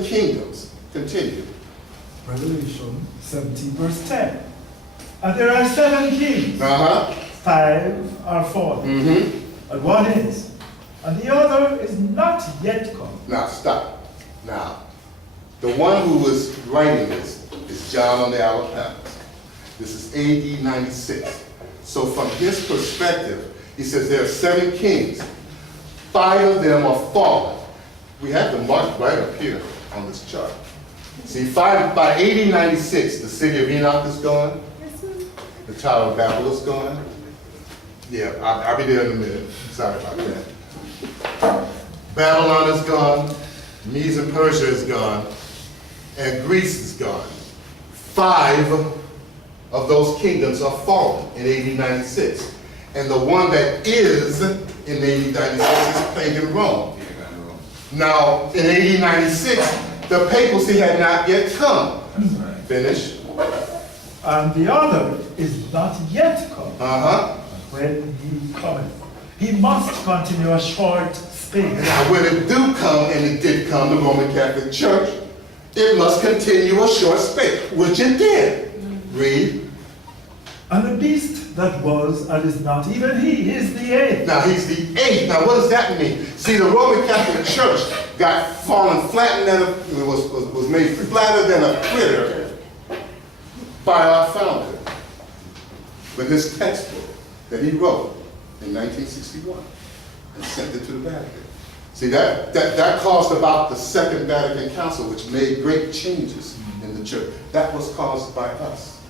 kingdoms. Continue. Revelation 17 verse 10. And there are 7 kings. 5 are fallen. And one is. And the other is not yet come. Now stop. Now, the one who was writing this is John on the Isle of Patmos. This is AD 96. So from his perspective, he says there are 7 kings. 5 of them are fallen. We have them marked right up here on this chart. See, by AD 96, the city of Enoch is gone. The Tower of Babel is gone. Yeah, I'll be there in a minute. Sorry about that. Babylon is gone. Medes and Persia is gone. And Greece is gone. 5 of those kingdoms are fallen in AD 96. And the one that is in AD 96 is pagan Rome. Now, in AD 96, the papacy had not yet come. Finish. And the other is not yet come. When he cometh, he must continue a short space. Now, when it do come, and it did come, the Roman Catholic Church, it must continue a short space, which it did. Read. And the beast that was and is not, even he is the 8th. Now, he's the 8th. Now, what does that mean? See, the Roman Catholic Church got fallen flattened and was made flatter than a critter by our founder with his textbook that he wrote in 1961 and sent it to the Vatican. See, that caused about the Second Vatican Council, which made great changes in the church. That was caused by us.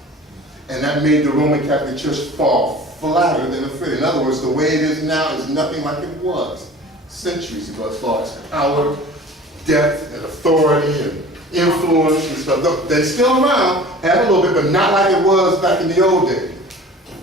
And that made the Roman Catholic Church fall flatter than a fritter. In other words, the way it is now is nothing like it was centuries ago as far as power, depth, and authority, and influence and stuff. Look, they're still around, have a little bit, but not like it was back in the old days.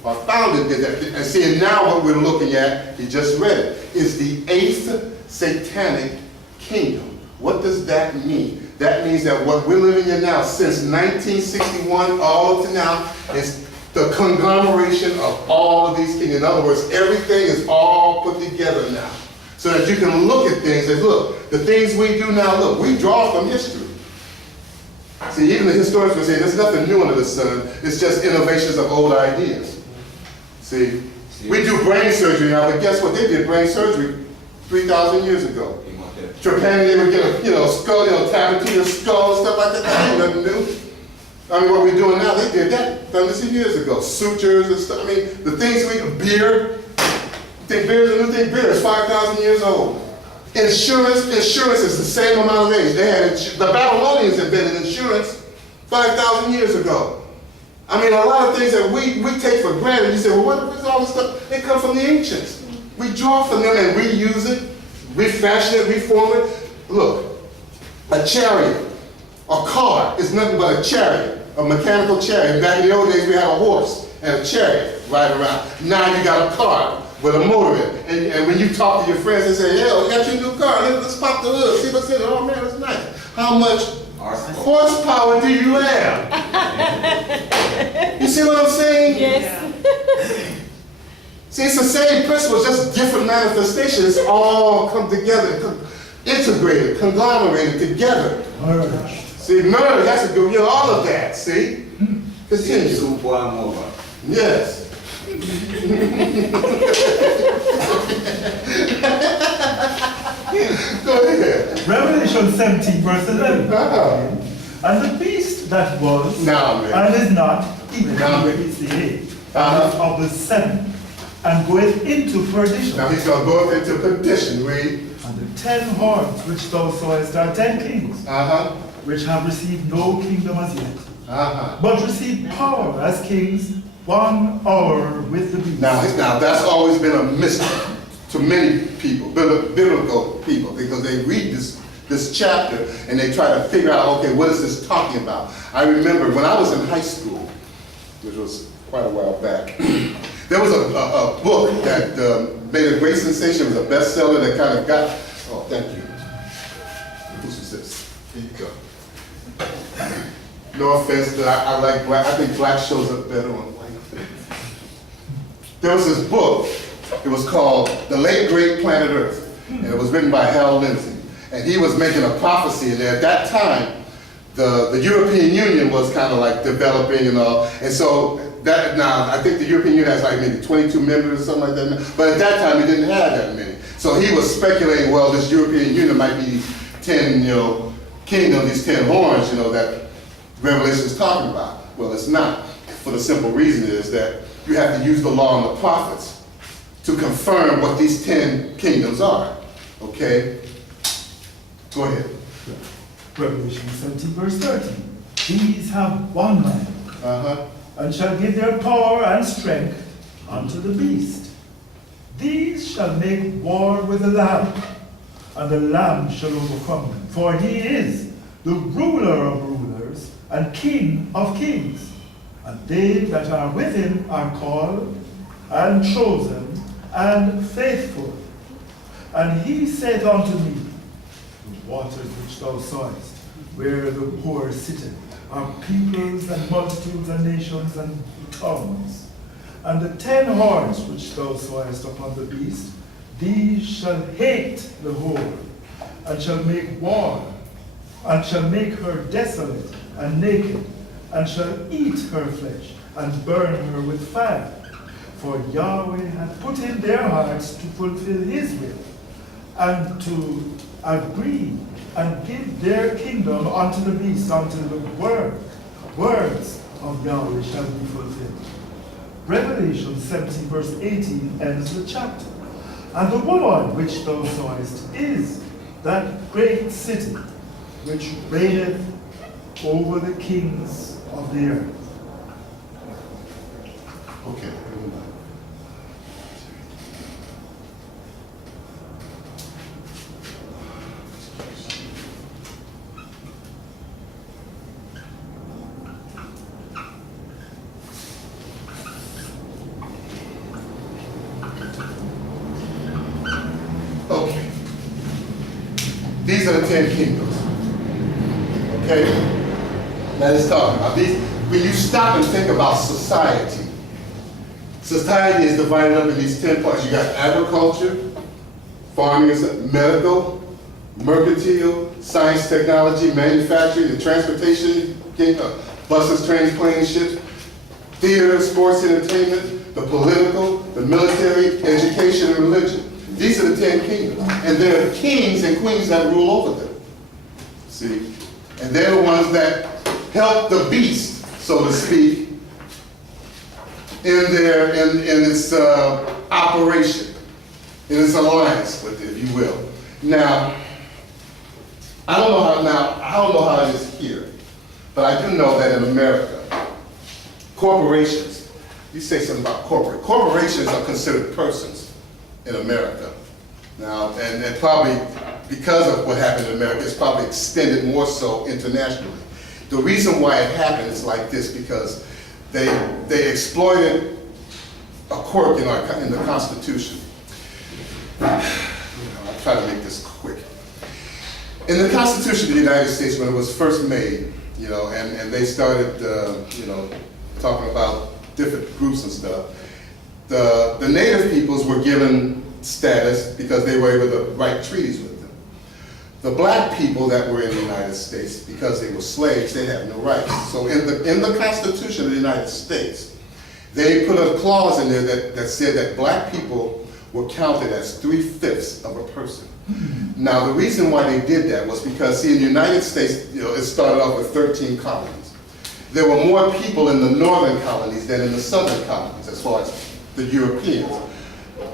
Our founder did that. And see, and now what we're looking at, he just read it, is the 8th satanic kingdom. What does that mean? That means that what we're living in now, since 1961 all up to now, is the conglomeration of all of these things. In other words, everything is all put together now. So that you can look at things and look, the things we do now, look, we draw from history. See, even the historians will say there's nothing new under the sun. It's just innovations of old ideas. See, we do brain surgery now, but guess what? They did brain surgery 3,000 years ago. Japan, they would get a skull, tap into your skull and stuff like that. That ain't nothing new. I mean, what we're doing now, they did that thousands of years ago. Sutures and stuff. I mean, the things beer, think beer is a new thing. Beer is 5,000 years old. Insurance is the same amount of age. They had the Babylonians invented insurance 5,000 years ago. I mean, a lot of things that we take for granted. You say, well, what is all this stuff? They come from the ancients. We draw from them and reuse it, refashion it, reform it. Look, a chariot, a car is nothing but a chariot, a mechanical chariot. Back in the old days, we had a horse and a chariot riding around. Now you got a car with a motor in it. And when you talk to your friends and say, yeah, we got your new car, let's pop the hood, see what's in it. Oh man, it's nice. How much horsepower do you have? You see what I'm saying? Yes. See, it's the same principle, just different manifestations all come together, integrated, conglomerated together. Merge. See, merge, that's a good, all of that, see? Continue. Yes. Go ahead. Revelation 17 verse 11. And the beast that was and is not, even he is the 8th, and is of the 7th, and goeth into perdition. Now he's going to go into perdition, read. And the 10 horns which thou sawest are 10 kings, which have received no kingdom as yet, but received power as kings 1 hour with the beast. Now that's always been a mystery to many people, biblical people, because they read this chapter and they try to figure out, okay, what is this talking about? I remember when I was in high school, which was quite a while back, there was a book that made a great sensation. It was a bestseller that kind of got, oh, thank you. Whose is this? Here you go. No offense, but I like black. I think black shows up better on white. There was this book. It was called The Late Great Planet Earth. And it was written by Hal Lindsey. And he was making a prophecy in there. At that time, the European Union was kind of like developing and all. And so that, now, I think the European Union has like maybe 22 members or something like that. But at that time, it didn't have that many. So he was speculating, well, this European Union might be these 10, kingdoms, these 10 horns, that Revelation is talking about. Well, it's not. For the simple reason is that you have to use the law and the prophets to confirm what these 10 kingdoms are. Okay? Go ahead. Revelation 17, verse 13. These have one mind, and shall give their power and strength unto the beast. These shall make war with the Lamb, and the Lamb shall overcome them. For he is the ruler of rulers and King of kings. And they that are with him are called and chosen and faithful. And he said unto me, the waters which thou sawest, where the poor sitteth, are peoples and multitudes and nations and tongues. And the 10 horns which thou sawest upon the beast, these shall hate the whore, and shall make war, and shall make her desolate and naked, and shall eat her flesh, and burn her with fire. For Yahweh hath put in their hearts to fulfill his will, and to agree and give their kingdom unto the beast, until the words of Yahweh shall be fulfilled. Revelation 17, verse 18 ends the chapter. And the woman which thou sawest is that great city which reigneth over the kings of the earth. Okay. Okay. These are the 10 kingdoms. Okay? Now let's talk about these. When you stop and think about society, society is divided up in these 10 parts. You got agriculture, farming, medical, mercantile, science, technology, manufacturing, the transportation, buses, trains, planes, ships, theater, sports, entertainment, the political, the military, education, and religion. These are the 10 kingdoms. And there are kings and queens that rule over them. See? And they're the ones that help the beast, so to speak, in its operation, in its alliance with it, if you will. Now, I don't know how it is here, but I do know that in America, corporations, you say something about corporations are considered persons in America. Now, and probably because of what happened in America, it's probably extended more so internationally. The reason why it happened is like this, because they exploited a quirk in the Constitution. I'll try to make this quick. In the Constitution of the United States, when it was first made, and they started, talking about different groups and stuff, the native peoples were given status because they were able to write treaties with them. The black people that were in the United States, because they were slaves, they had no rights. So in the Constitution of the United States, they put a clause in there that said that black people were counted as 3/5 of a person. Now, the reason why they did that was because, see, in the United States, it started off with 13 colonies. There were more people in the northern colonies than in the southern colonies, as far as the Europeans.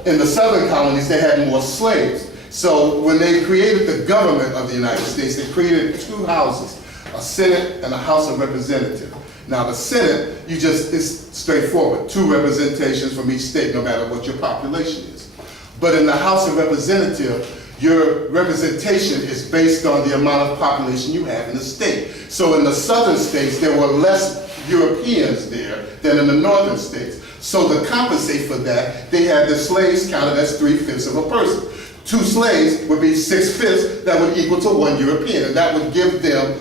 In the southern colonies, they had more slaves. So when they created the government of the United States, they created 2 houses, a Senate and a House of Representatives. Now the Senate, it's straightforward, 2 representations from each state, no matter what your population is. But in the House of Representatives, your representation is based on the amount of population you have in the state. So in the southern states, there were less Europeans there than in the northern states. So to compensate for that, they had the slaves counted as 3/5 of a person. 2 slaves would be 6/5, that would equal to 1 European, and that would give them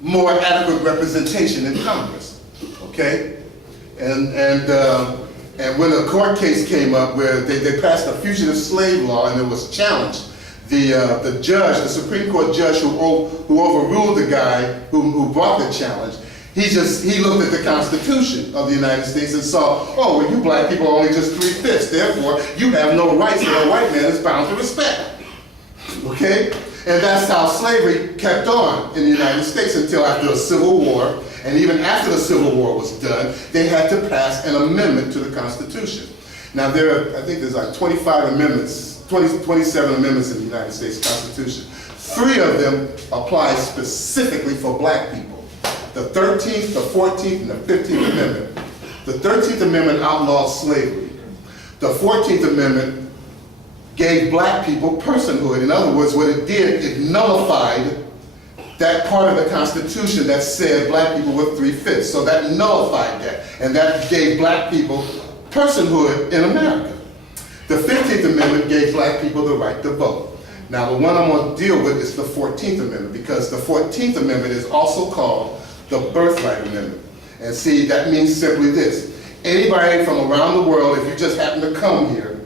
more adequate representation in Congress, okay? And when a court case came up where they passed a fugitive slave law and it was challenged, the judge, the Supreme Court judge who overruled the guy who brought the challenge, he looked at the Constitution of the United States and saw, oh, well, you black people are only just 3/5, therefore you have no rights that a white man is bound to respect. Okay? And that's how slavery kept on in the United States until after the Civil War. And even after the Civil War was done, they had to pass an amendment to the Constitution. Now there are, I think there's like 27 amendments in the United States Constitution. 3 of them apply specifically for black people. The 13th, the 14th, and the 15th Amendment. The 13th Amendment outlawed slavery. The 14th Amendment gave black people personhood. In other words, what it did, it nullified that part of the Constitution that said black people were 3/5. So that nullified that, and that gave black people personhood in America. The 15th Amendment gave black people the right to vote. Now the one I'm going to deal with is the 14th Amendment, because the 14th Amendment is also called the Birthright Amendment. And see, that means simply this: anybody from around the world, if you just happen to come here,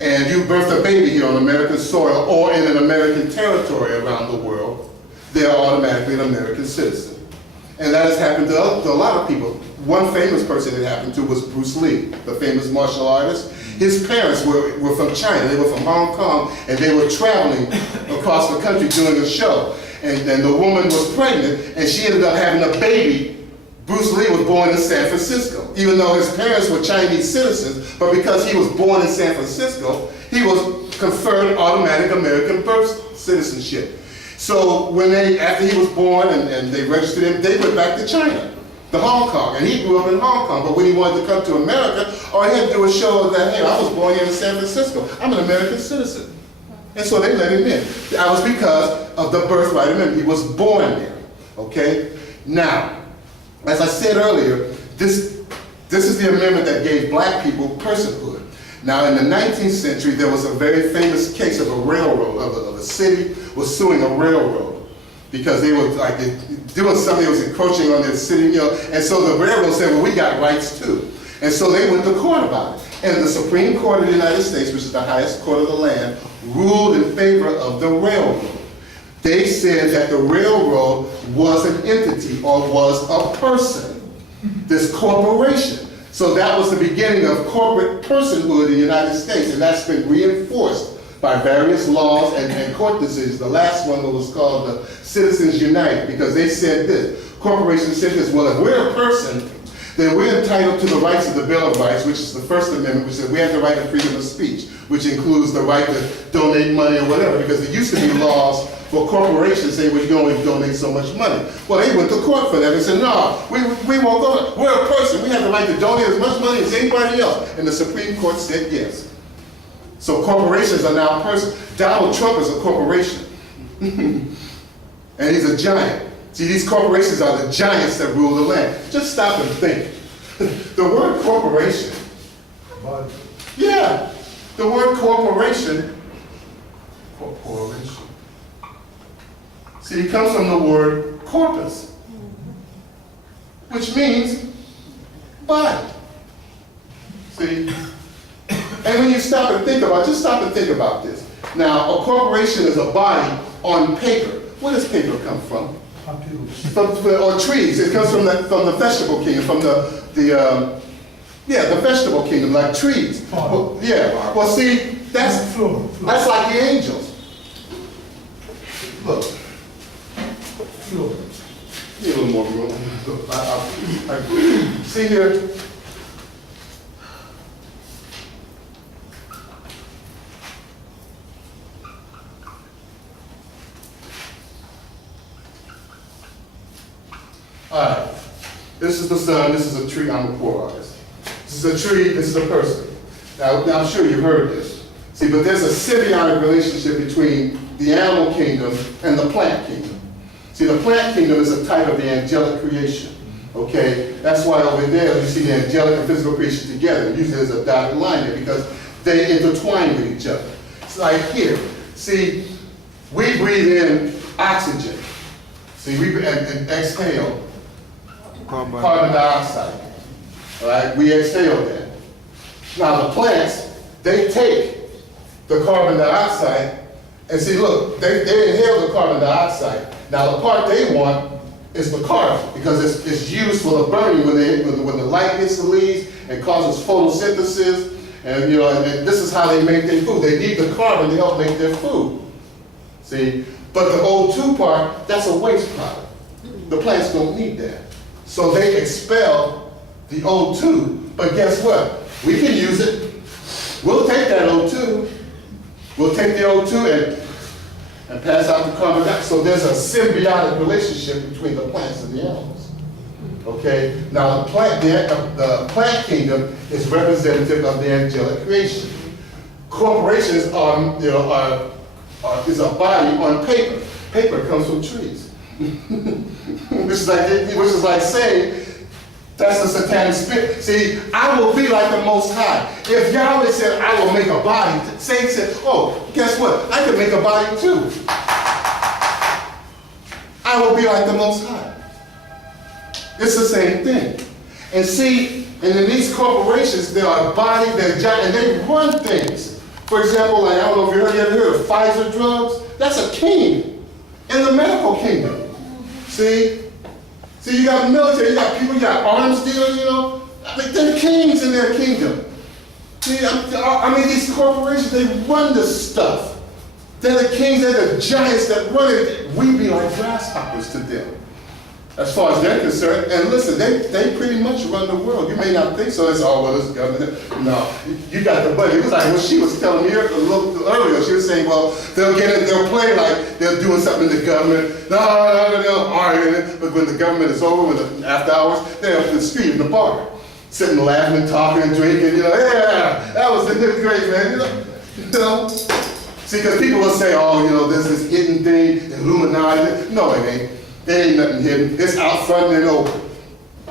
and you birthed a baby here on American soil or in an American territory around the world, they are automatically an American citizen. And that has happened to a lot of people. One famous person it happened to was Bruce Lee, the famous martial artist. His parents were from China, they were from Hong Kong, and they were traveling across the country doing a show. And the woman was pregnant, and she ended up having a baby. Bruce Lee was born in San Francisco, even though his parents were Chinese citizens, but because he was born in San Francisco, he was conferred automatic American birth citizenship. So after he was born and they registered him, they went back to China, to Hong Kong, and he grew up in Hong Kong, but when he wanted to come to America, all he had to do was show that, hey, I was born here in San Francisco, I'm an American citizen. And so they let him in. That was because of the birthright amendment. He was born there, okay? Now, as I said earlier, this is the amendment that gave black people personhood. Now, in the 19th century, there was a very famous case of a railroad, of a city was suing a railroad because they were like doing something that was encroaching on their city, and so the railroad said, well, we got rights too. And so they went to court about it. And the Supreme Court of the United States, which is the highest court of the land, ruled in favor of the railroad. They said that the railroad was an entity or was a person, this corporation. So that was the beginning of corporate personhood in the United States, and that's been reinforced by various laws and court decisions. The last one was called the Citizens United, because they said this. Corporations said this: well, if we're a person, then we're entitled to the rights of the Bill of Rights, which is the First Amendment, which says we have the right to freedom of speech, which includes the right to donate money or whatever, because there used to be laws for corporations saying, well, you can only donate so much money. Well, they went to court for that and said, no, we won't go. We're a person. We have the right to donate as much money as anybody else. And the Supreme Court said yes. So corporations are now persons. Donald Trump is a corporation. And he's a giant. See, these corporations are the giants that rule the land. Just stop and think. The word corporation. Yeah, the word corporation. See, it comes from the word corpus, which means body. See? And when you stop and think about it, just stop and think about this. Now, a corporation is a body on paper. Where does paper come from? Or trees. It comes from the vegetable kingdom, from the vegetable kingdom, like trees. Well, yeah. Well, see, that's like the angels. Look. Need a little more room. See here. All right. This is the sun. This is a tree. I'm a poor artist. This is a tree. This is a person. Now I'm sure you've heard this. See, but there's a symbiotic relationship between the animal kingdom and the plant kingdom. See, the plant kingdom is a type of the angelic creation. Okay? That's why over there you see the angelic and physical creation together. Usually there's a dotted line there because they intertwine with each other. It's like here. See, we breathe in oxygen. See, and exhale carbon dioxide. All right? We exhale that. Now the plants, they take the carbon dioxide And see, look, they inhale the carbon dioxide. Now, the part they want is the carbon, because it's used for the burning when the light hits the leaves and causes photosynthesis. And, you know, and this is how they make their food. They need the carbon to help make their food. See? But the O2 part, that's a waste product. The plants don't need that. So they expel the O2. But guess what? We can use it. We'll take that O2. We'll take the O2 and pass out the carbon dioxide. So there's a symbiotic relationship between the plants and the animals. Okay? Now the plant kingdom is representative of the angelic creation. Corporations is a body on paper. Paper comes from trees. which is like saying, that's the satanic spirit. See, I will be like the Most High. If Yahweh said, I will make a body, Satan said, oh, guess what? I can make a body too. I will be like the Most High. It's the same thing. And see, and in these corporations, there are bodies, they're giant, and they run things. For example, like, I don't know if you ever heard of Pfizer drugs? That's a king in the medical kingdom. See? See, you got military, you got people, you got arms dealers, you know? I mean, they're kings in their kingdom. See, I mean, these corporations, they run this stuff. They're the kings, they're the giants that run it. We be like grasshoppers to them, as far as they're concerned. And listen, they pretty much run the world. You may not think so. It's all, well, it's government. No, you got the budget. It was like what she was telling me a little earlier. She was saying, well, they'll play like they're doing something in the government. No, all right. But when the government is over, when after hours, they're up in the street in the park, sitting laughing and talking and drinking. You know, yeah, that was great, man. You know. See, because people will say, oh, you know, there's this hidden thing, Illuminati. No, it ain't. There ain't nothing hidden. It's out front and open.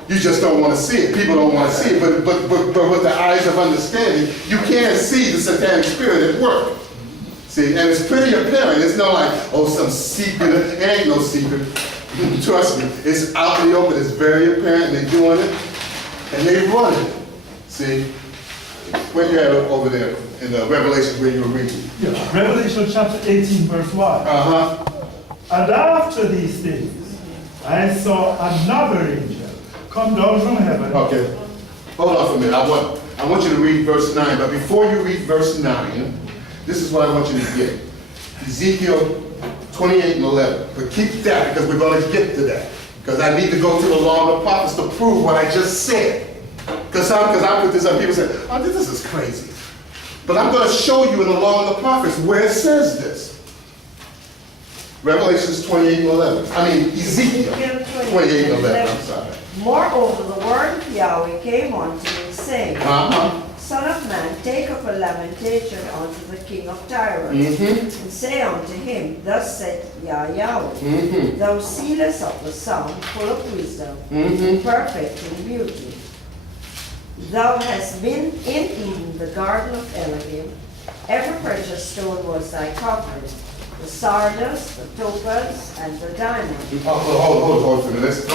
You just don't want to see it. People don't want to see it. But with the eyes of understanding, you can see the satanic spirit at work. See, and it's pretty apparent. It's not like, oh, some secret. It ain't no secret. Trust me. It's out in the open. It's very apparent. And they're doing it. And they run it. See? Where you at over there in the Revelation where you were reading? Yeah. Revelation chapter 18, verse 1. Uh-huh. And after these things, I saw another angel come down from heaven. Okay. Hold on for a minute. I want you to read verse 9. But before you read verse 9, this is what I want you to get. Ezekiel 28 and 11. But keep that because we're going to get to that. Because I need to go to the law of the prophets to prove what I just said. Because I put this up, people say, oh, this is crazy. But I'm going to show you in the law of the prophets where it says this. Revelations 28 and 11. I mean, Ezekiel 28 and 11. I'm sorry. Moreover, the word of Yahweh came unto me, saying, Son of man, take up a lamentation unto the king of Tyrus, and say unto him, Thus saith Yahweh, Thou sealest up the song, full of wisdom, perfect in beauty. Thou hast been in Eden, the garden of Elohim. Every precious stone was thy covering, the sardius, the topaz, and the diamond. Hold for a minute.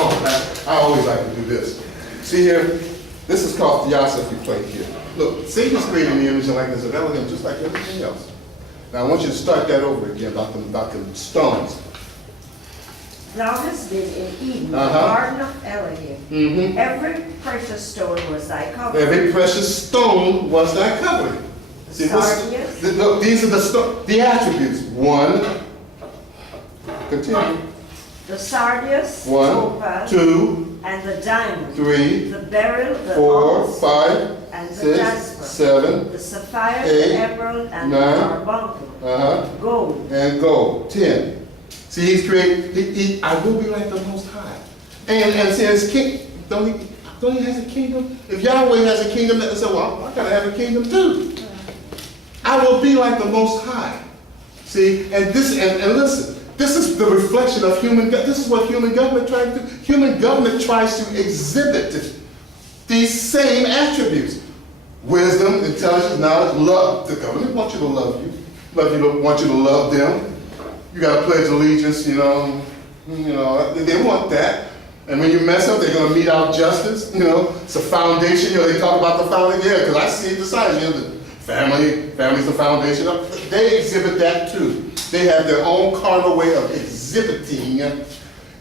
I always like to do this. See here, this is called theosophy plate here. Look, Satan's creating the image and likeness of Elohim just like everything else. Now I want you to start that over again about the stones. Thou hast been in Eden, the garden of Elohim. Every precious stone was thy covering. Every precious stone was thy covering. See, look, these are the attributes. One, continue. The sardius, one, topaz, two, and the diamond. Three, the beryl, the four, onyx, five, and the six, jasper, seven, the sapphire, eight, the emerald, and nine, the carbuncle. Gold. And gold. 10. See, he's created, I will be like the Most High. And see, his king, don't he has a kingdom? If Yahweh has a kingdom, then say, well, I gotta have a kingdom too. I will be like the Most High. See, and listen, this is the reflection of this is what human government tries to do. Human government tries to exhibit these same attributes. Wisdom, intelligence, knowledge, love. The government wants you to love you. Want you to love them. You got to pledge allegiance, you know, they want that. And when you mess up, they're going to mete out justice, It's a foundation, they talk about the foundation, because I see the signs, the Family's the foundation of, they exhibit that too. They have their own carnal way of exhibiting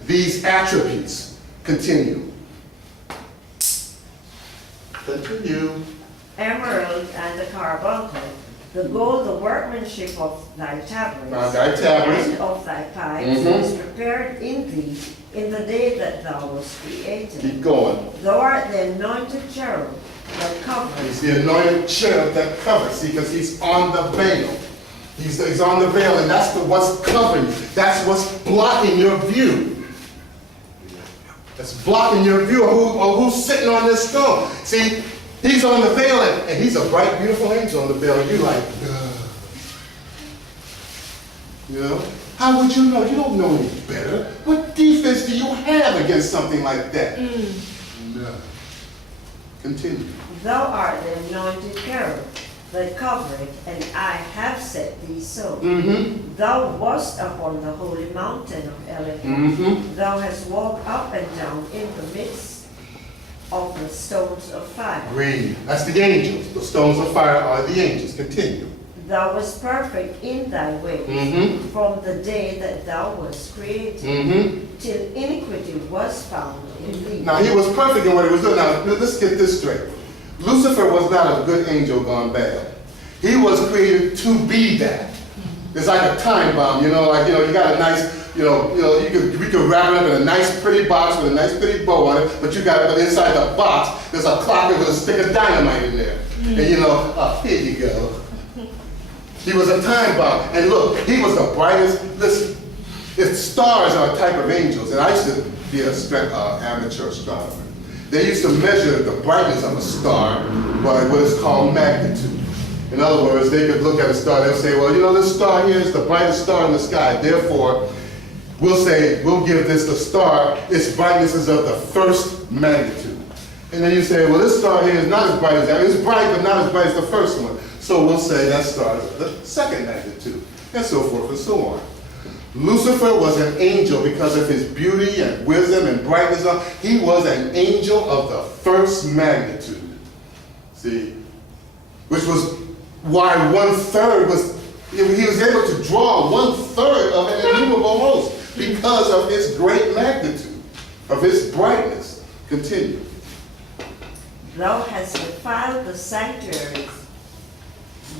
these attributes. Continue. Emerald and the carbuncle, the gold, the workmanship of thy tabrets, and of thy pipes, is prepared in thee in the day that thou wast created. Keep going. Thou art the anointed cherub that covers. He's the anointed cherub that covers. See, because he's on the veil. He's on the veil, and that's what's covering. That's what's blocking your view. That's blocking your view of who's sitting on this throne. See, he's on the veil, and he's a bright, beautiful angel on the veil, and you're like, ugh. You know? How would you know? You don't know any better. What defense do you have against something like that? No. Continue. Thou art the anointed cherub that covereth, and I have set thee so. Thou wast upon the holy mountain of Elohim. Thou hast walked up and down in the midst of the stones of fire. Read. That's the angels. The stones of fire are the angels. Continue. Thou wast perfect in thy ways from the day that thou wast created, till iniquity was found in thee. Now, he was perfect in what he was doing. Now, let's get this straight. Lucifer was not a good angel gone bad. He was created to be that. It's like a time bomb, you got a nice, we could wrap it up in a nice pretty box with a nice pretty bow on it, but but inside the box, there's a clock with a stick of dynamite in there. And here you go. He was a time bomb. And look, he was the brightest. Listen, if stars are a type of angels, and I used to be an amateur astronomer. They used to measure the brightness of a star by what is called magnitude. In other words, they could look at a star, they'll say, well, this star here is the brightest star in the sky. Therefore, we'll give this the star, its brightness is of the first magnitude. And then you say, well, this star here is not as bright as that. It's bright, but not as bright as the first one. So we'll say that star is the second magnitude, and so forth and so on. Lucifer was an angel because of his beauty and wisdom and brightness. He was an angel of the first magnitude. See? Which was why 1/3 was, he was able to draw 1/3 of an innumerable host because of his great magnitude, of his brightness. Continue. Thou hast defiled the sanctuaries.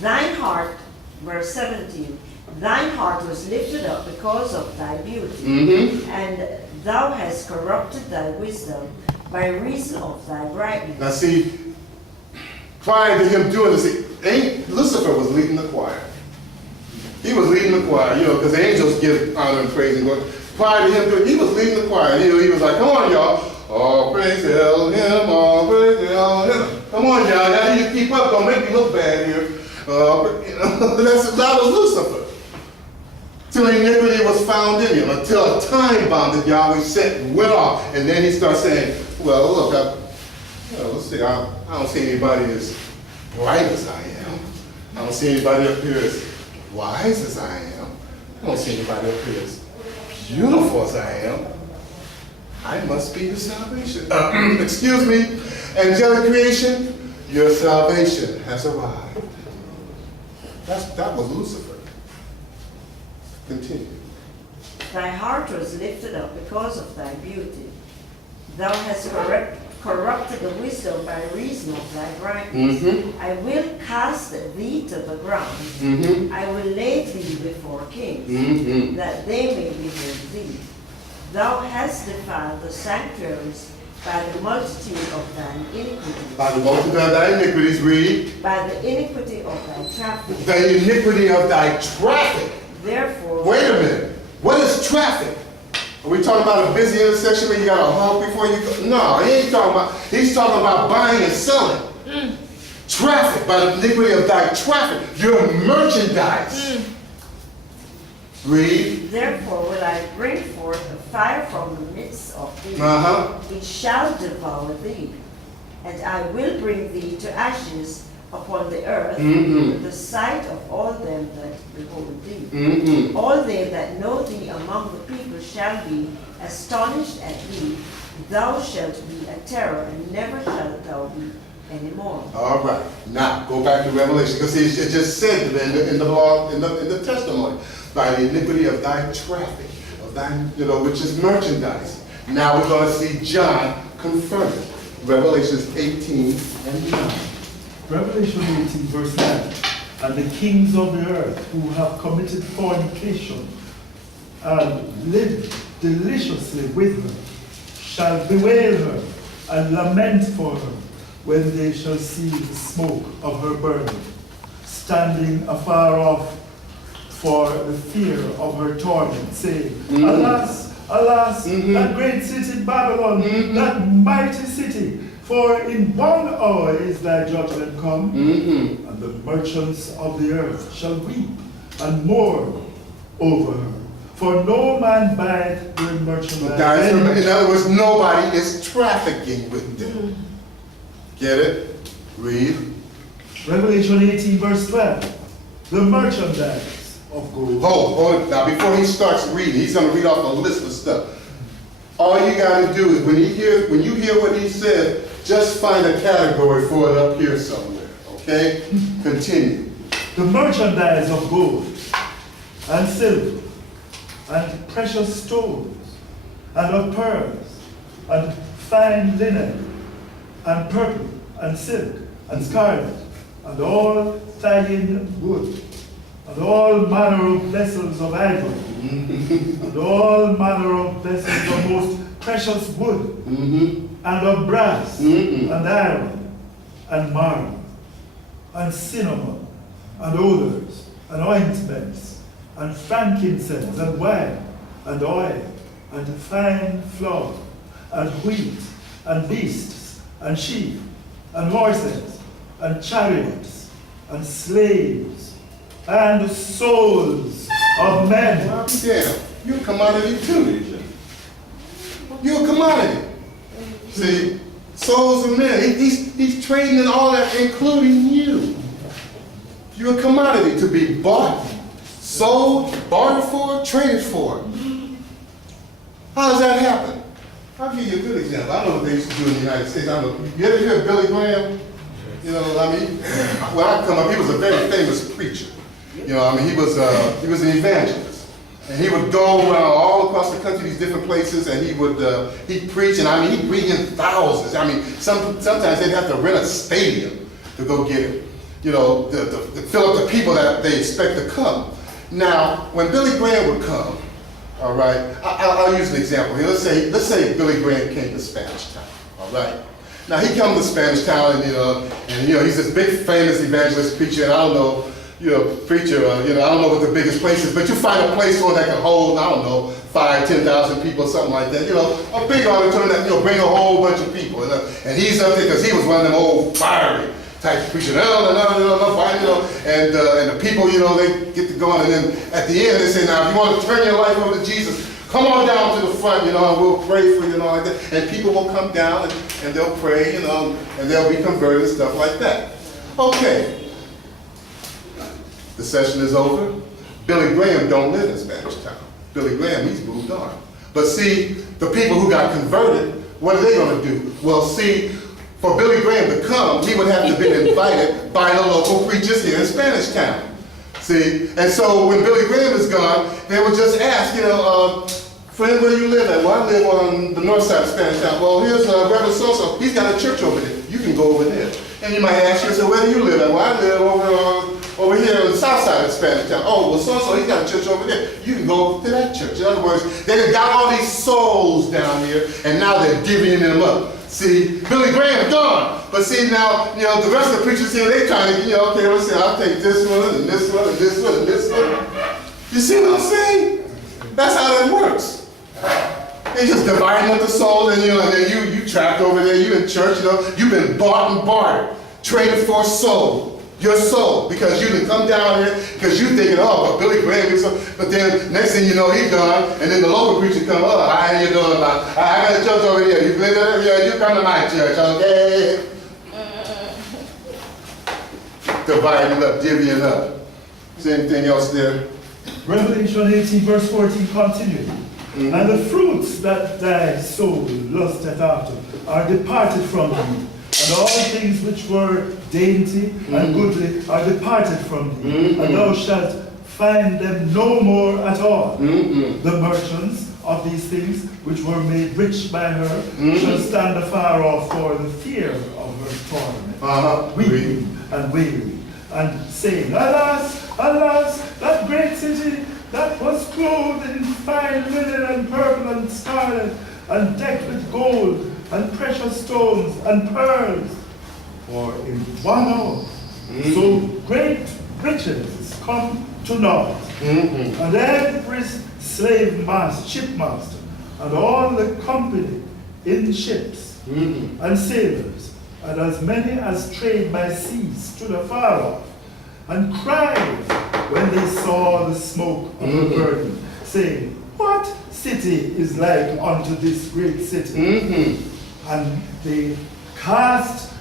Thine heart, verse 17, thine heart was lifted up because of thy beauty, and thou hast corrupted thy wisdom by reason of thy brightness. Now see, prior to him doing this, Lucifer was leading the choir. He was leading the choir, because the angels give honor and praise and glory. Prior to him doing it, he was leading the choir. He was like, come on, y'all. All praise Elohim, all praise Elohim. Come on, y'all. Now you keep up. Don't make me look bad here. That was Lucifer. Till iniquity was found in him, until a time bomb that Yahweh set went off. And then he starts saying, well, look, let's see, I don't see anybody as bright as I am. I don't see anybody up here as wise as I am. I don't see anybody up here as beautiful as I am. I must be the salvation. Excuse me, angelic creation, your salvation has arrived. That was Lucifer. Continue. Thy heart was lifted up because of thy beauty. Thou hast corrupted the wisdom by reason of thy brightness. I will cast thee to the ground. I will lay thee before kings, that they may behold thee. Thou hast defiled the sanctuaries by the multitude of thine iniquities. By the multitude of thy iniquities, read. By the iniquity of thy traffic. The iniquity of thy traffic. Therefore. Wait a minute. What is traffic? Are we talking about a busy intersection where you got to honk before you go? No, he's talking about buying and selling. Traffic, by the iniquity of thy traffic. Your merchandise. Read. Therefore will I bring forth a fire from the midst of thee. It shall devour thee. And I will bring thee to ashes upon the earth, in the sight of all them that behold thee. All they that know thee among the people shall be astonished at thee. Thou shalt be a terror, and never shalt thou be anymore. All right. Now go back to Revelation, because it just said in the law, in the testimony, by the iniquity of thy traffic, of thy, which is merchandise. Now we're going to see John confirm it. Revelations 18 and 9. Revelation 18, verse 9. And the kings of the earth who have committed fornication and lived deliciously with her shall bewail her and lament for her when they shall see the smoke of her burning, standing afar off for the fear of her torment, saying, Alas, alas, that great city Babylon, that mighty city, for in one hour is thy judgment come, and the merchants of the earth shall weep and mourn over her. For no man buyeth their merchandise. In other words, nobody is trafficking with them. Get it? Read. Revelation 18, verse 12. The merchandise of gold. Hold it. Now, before he starts reading, he's going to read off a list of stuff. All you got to do is, when you hear what he said, just find a category for it up here somewhere. Okay? Continue. The merchandise of gold and silver and precious stones and of pearls and fine linen and purple and silk and scarlet and all fine wood and all manner of vessels of ivory and all manner of vessels of most precious wood and of brass and iron and marble and cinnamon and odors and ointments and frankincense and wine and oil and fine flour and wheat and beasts and sheep and horses and chariots and slaves and souls of men. Yeah, you're a commodity too. You're a commodity. See, souls of men. He's trading in all that, including you. You're a commodity to be bought, sold, bartered for, traded for. How does that happen? I'll give you a good example. I know what they used to do in the United States. I know. You ever hear of Billy Graham? When I come up, he was a very famous preacher. He was an evangelist. And he would go around all across the country, these different places, and he'd preach, and he'd bring in thousands. Sometimes they'd have to rent a stadium to go get it, to fill up the people that they expect to come. Now, when Billy Graham would come, all right, I'll use an example here. Let's say Billy Graham came to Spanish Town, all right? Now, he comes to Spanish Town, and he's this big, famous evangelist preacher, and I don't know, preacher, I don't know what the biggest place is, but you find a place that can hold, 5,000, 10,000 people, something like that, a big auditorium that, bring a whole bunch of people, and he's up there because he was one of them old fiery type of preacher, and the people, they get to going, and then at the end they say, now, if you want to turn your life over to Jesus, come on down to the front, and we'll pray for you, and all like that, and people will come down, and they'll pray, and they'll be converted and stuff like that. Okay. The session is over. Billy Graham don't live in Spanish Town. Billy Graham, he's moved on. But see, the people who got converted, what are they going to do? Well, see, for Billy Graham to come, he would have to be invited by the local preachers here in Spanish Town. See, and so when Billy Graham is gone, they would just ask, friend, where do you live at? Well, I live on the north side of Spanish Town. Well, here's Reverend So-so. He's got a church over there. You can go over there. And you might ask yourself, where do you live at? Well, I live over here on the south side of Spanish Town. Oh, well, so-so, he's got a church over there. You can go to that church. In other words, they got all these souls down here, and now they're divvying them up. See, Billy Graham gone. But see, now, the rest of the preachers here, they trying to, okay, let's see, I'll take this one, and this one, and this one, and this one. You see what I'm saying? That's how that works. They just dividing up the soul, and then you trapped over there, you in church, you've been bought and bartered, traded for a soul, your soul, because you didn't come down here, because you thinking, but Billy Graham is so, but then next thing you know, he's gone, and then the local preacher come, how you doing, I got a church over here, you been there, you come to my church, okay? Dividing up, divvying up. Is there anything else there? Revelation 18, verse 14 continues. And the fruits that thy soul lusteth after are departed from thee, and all things which were dainty and goodly are departed from thee, and thou shalt find them no more at all. The merchants of these things which were made rich by her shall stand afar off for the fear of her torment, weeping and wailing, and saying, Alas, alas, that great city that was clothed in fine linen and purple and scarlet, and decked with gold and precious stones and pearls. For in 1 hour so great riches is come to naught, and every slave master, shipmaster, and all the company in ships, and sailors, and as many as trade by sea stood afar off, and cried when they saw the smoke of the burning, saying, What city is like unto this great city? And they cast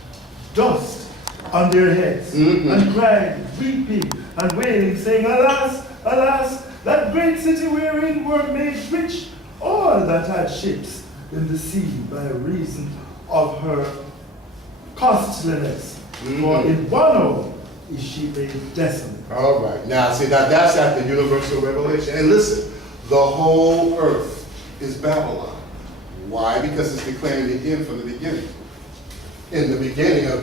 dust on their heads, and cried, weeping and wailing, saying, Alas, alas, that great city wherein were made rich all that had ships in the sea by reason of her costliness. For in 1 hour is she made desolate. All right. Now, see, that's at the universal revelation. And listen, the whole earth is Babylon. Why? Because it's declaring the end from the beginning. In the beginning of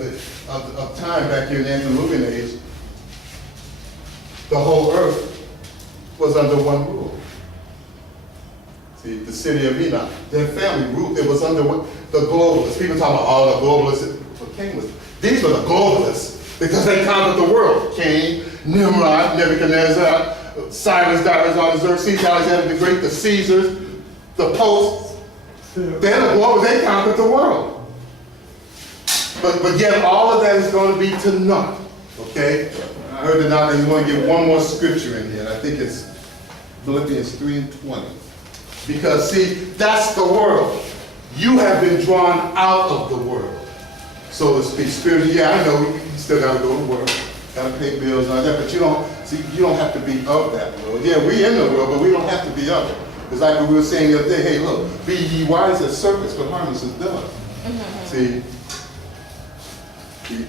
time, back here in the antediluvian age, the whole earth was under one rule. See, the city of Enoch, their family ruled. It was under the globalists. People talk about all the globalists. What Cain was. These were the globalists because they conquered the world. Cain, Nimrod, Nebuchadnezzar, Cyrus, Darius, Artaxerxes, Alexander the Great, the Caesars, the Popes. They're the globalists. They conquered the world. But yet all of that is going to be to naught. Okay? I heard the doctor, he's going to give one more scripture in here. I think it's Philippians 3:20. Because see, that's the world. You have been drawn out of the world, so to speak. Spiritually, yeah, I know you still got to go to work, got to pay bills and all that, but you don't have to be of that world. Yeah, we in the world, but we don't have to be of it. It's like we were saying the other day, hey, look, be ye wise as serpents, but harmless as doves. See?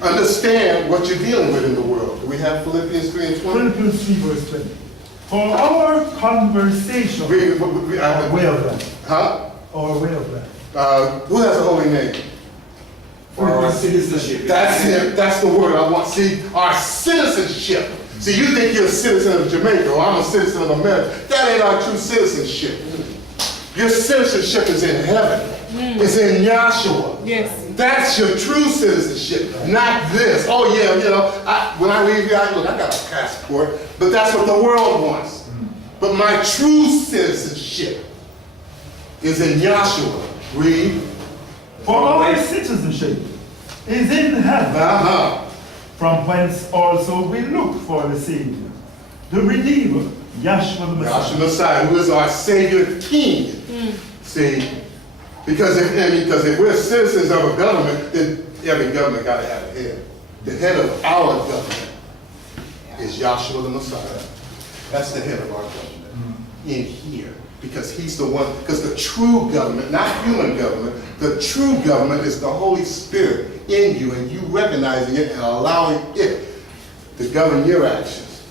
Understand what you're dealing with in the world. Do we have Philippians 3:20? Philippians 3 verse 20. For our conversation, our way of life. Huh? Our way of life. Who has a holy name? For our citizenship. That's it. That's the word I want. See, our citizenship. See, you think you're a citizen of Jamaica, or I'm a citizen of America. That ain't our true citizenship. Your citizenship is in heaven. It's in Yahshua. Yes. That's your true citizenship, not this. Oh yeah, you know, when I leave here, I got a passport, but that's what the world wants. But my true citizenship is in Yahshua. Read. For our citizenship is in heaven, from whence also we look for the Savior, the Redeemer, Yahshua the Messiah. Yahshua the Messiah, who is our Savior King. See? Because if we're citizens of a government, then every government got to have a head. The head of our government is Yahshua the Messiah. That's the head of our government in here. Because he's the one, because the true government, not human government, the true government is the Holy Spirit in you, and you recognizing it and allowing it to govern your actions.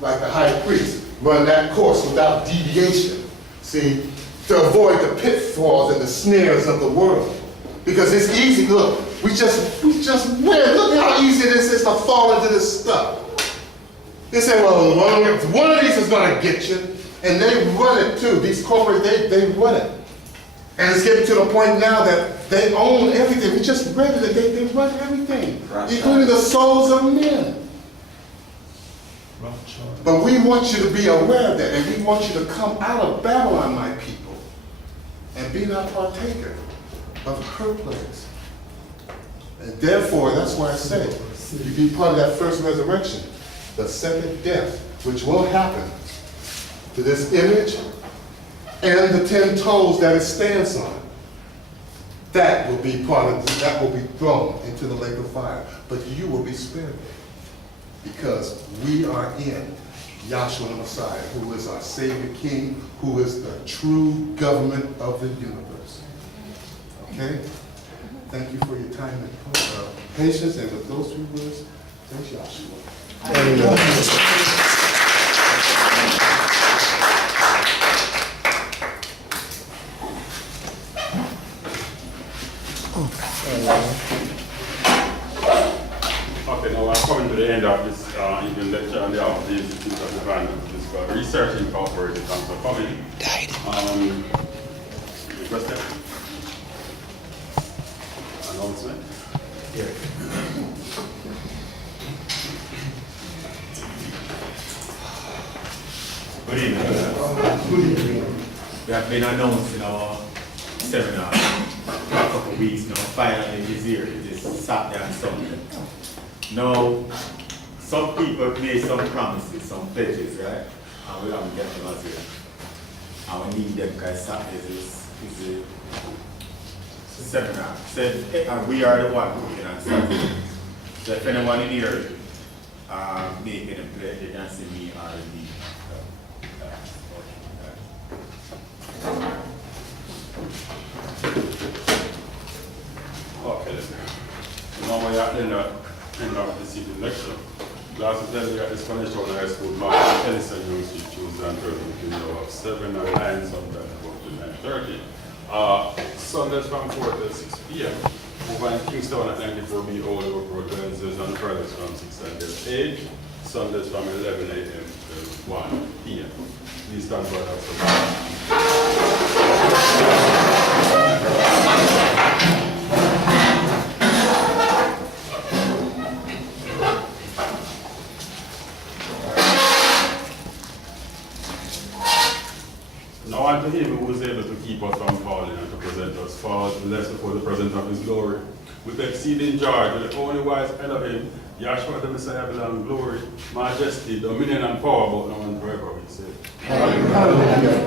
Like the high priest, run that course without deviation. See? To avoid the pitfalls and the snares of the world. Because it's easy, look, we just win. Look how easy this is to fall into this stuff. They say, well, one of these is going to get you, and they run it too. These corporates, they run it. And it's getting to the point now that they own everything. We just read it, they run everything, including the souls of men. But we want you to be aware of that, and we want you to come out of Babylon, my people, and be not partaker of her plagues. And therefore, that's why I say, you be part of that first resurrection, the second death, which will happen to this image and the 10 toes that it stands on. That will be part of this, that will be thrown into the lake of fire. But you will be spared, because we are in Yahshua the Messiah, who is our Savior King, who is the true government of the universe. Okay? Thank you for your time and patience, and with those few words, thank Joshua. Okay, now I'm coming to the end of this evening lecture on the Office of the Institute of Divine Research Incorporated. Thanks for coming. Request announcement? Yeah. Good evening. Good evening. We have been announcing our seminar for a couple of weeks now. Finally, it is here. It is Saturday and Sunday. Now, some people made some promises, some pledges, right? And we haven't get them as yet. And we need them because Saturday is a seminar. So, and we are the one working on Saturday. So if anyone in here making a pledge, you can see me or me. Okay, now we are in the end of this evening lecture. Last time we had this Connection High School, Mark Ellison University, Tuesday and Thursday, between 7 and 9, sometimes up to 9:30. Sundays from 4 to 6 p.m. Over in Kingston at 94B Old Oak Road, Wednesdays and Fridays from 6 until 8. Sundays from 11 a.m. to 1 p.m. Please stand for that. Now unto him who was able to keep us from falling and to present us faultless before the presence of his glory, with exceeding joy, to the only wise Elohim, Yahshua the Messiah belong glory, majesty, dominion, and power, both now and forever, we say. Hallelujah.